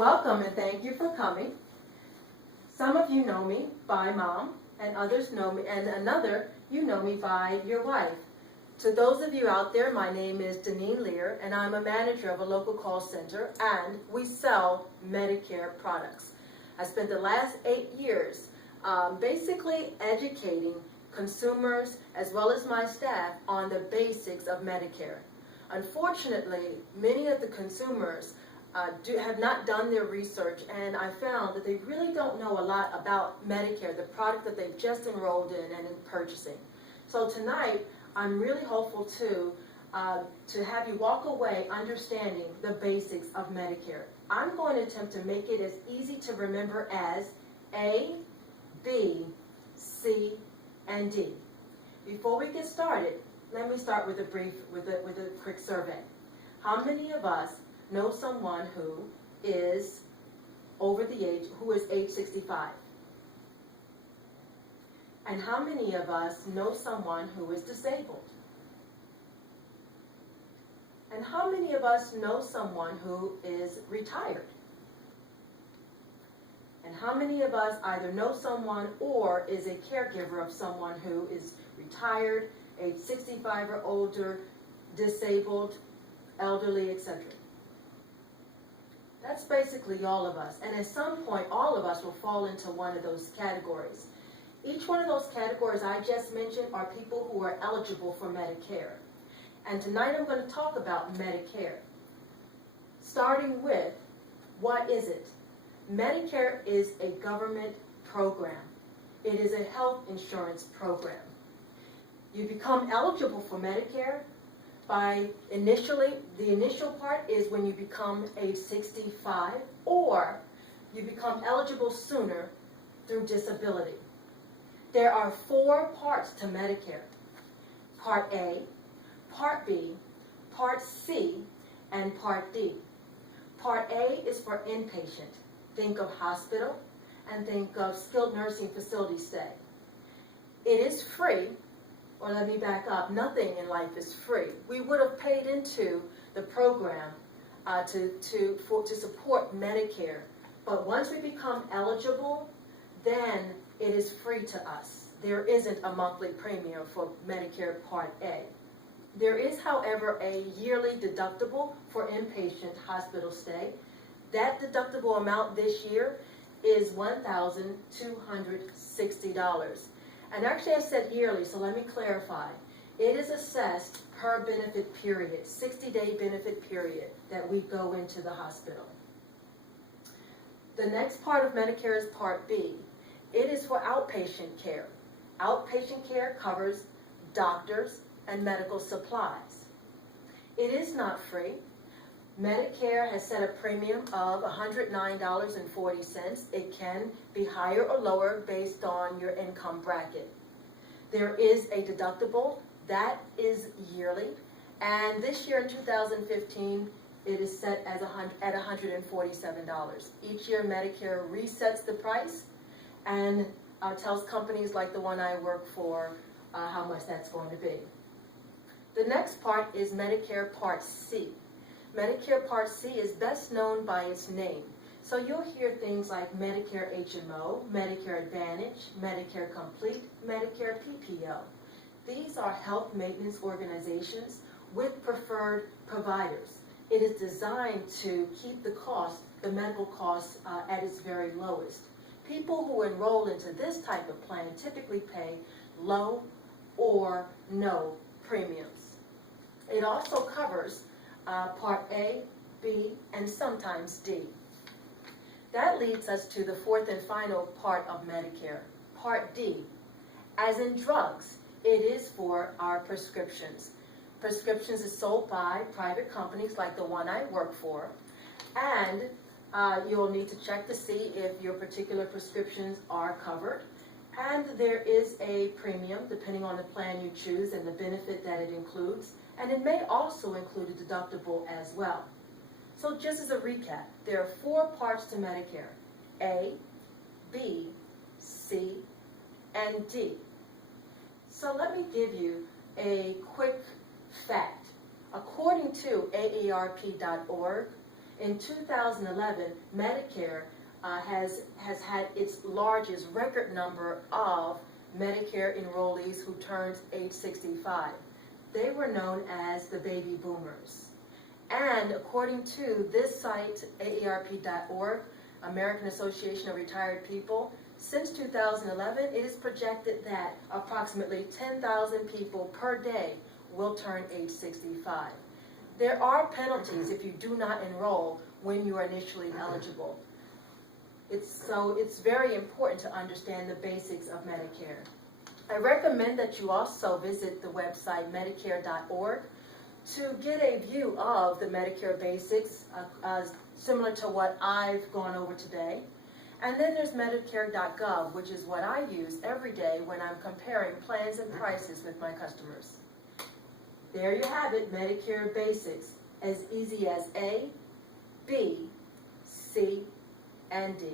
Welcome and thank you for coming. Some of you know me by mom, and others know me, and another, you know me by your wife. To those of you out there, my name is Deneen Lear, and I'm a manager of a local call center, and we sell Medicare products. I spent the last 8 years basically educating consumers as well as my staff on the basics of Medicare. Unfortunately, many of the consumers have not done their research, and I found that they really don't know a lot about Medicare, the product that they've just enrolled in and in purchasing. So tonight, I'm really hopeful to have you walk away understanding the basics of Medicare. I'm going to attempt to make it as easy to remember as A, B, C, and D. Before we get started, let me start with a quick survey. How many of us know someone who is age 65? And how many of us know someone who is disabled? And how many of us know someone who is retired? And how many of us either know someone or is a caregiver of someone who is retired, age 65 or older, disabled, elderly, etc.? That's basically all of us. And at some point, all of us will fall into one of those categories. Each one of those categories I just mentioned are people who are eligible for Medicare. And tonight I'm going to talk about Medicare. Starting with, what is it? Medicare is a government program. It is a health insurance program. You become eligible for Medicare the initial part is when you become age 65, or you become eligible sooner through disability. There are 4 parts to Medicare: Part A, Part B, Part C, and Part D. Part A is for inpatient. Think of hospital and think of skilled nursing facility stay. It is free. Or let me back up, nothing in life is free. We would have paid into the program to support Medicare, but once we become eligible, then it is free to us. There isn't a monthly premium for Medicare Part A. There is, however, a yearly deductible for inpatient hospital stay. That deductible amount this year is $1,260. And actually I said yearly, so let me clarify. It is assessed per benefit period, 60-day benefit period that we go into the hospital. The next part of Medicare is Part B. It is for outpatient care. Outpatient care covers doctors and medical supplies. It is not free. Medicare has set a premium of $109.40. It can be higher or lower based on your income bracket. There is a deductible that is yearly, and this year in 2015, it is set at $147. Each year, Medicare resets the price and tells companies like the one I work for how much that's going to be. The next part is Medicare Part C. Medicare Part C is best known by its name. So you'll hear things like Medicare HMO, Medicare Advantage, Medicare Complete, Medicare PPO. These are health maintenance organizations with preferred providers. It is designed to keep the medical costs at its very lowest. People who enroll into this type of plan typically pay low or no premiums. It also covers Part A, B, and sometimes D. That leads us to the 4th and final part of Medicare, Part D. As in drugs, it is for our prescriptions. Prescriptions is sold by private companies like the one I work for, and you'll need to check to see if your particular prescriptions are covered. And there is a premium depending on the plan you choose and the benefit that it includes. And it may also include a deductible as well. So just as a recap, there are 4 parts to Medicare: A, B, C, and D. So let me give you a quick fact. According to AARP.org, In 2011, Medicare has had its largest record number of Medicare enrollees who turned age 65. They were known as the baby boomers. And according to this site, AARP.org, American Association of Retired People, since 2011, it is projected that approximately 10,000 people per day will turn age 65. There are penalties if you do not enroll when you are initially eligible. So it's very important to understand the basics of Medicare. I recommend that you also visit the website Medicare.org to get a view of the Medicare basics, similar to what I've gone over today. And then there's Medicare.gov, which is what I use every day when I'm comparing plans and prices with my customers. There you have it, Medicare basics, as easy as A, B, C, and D.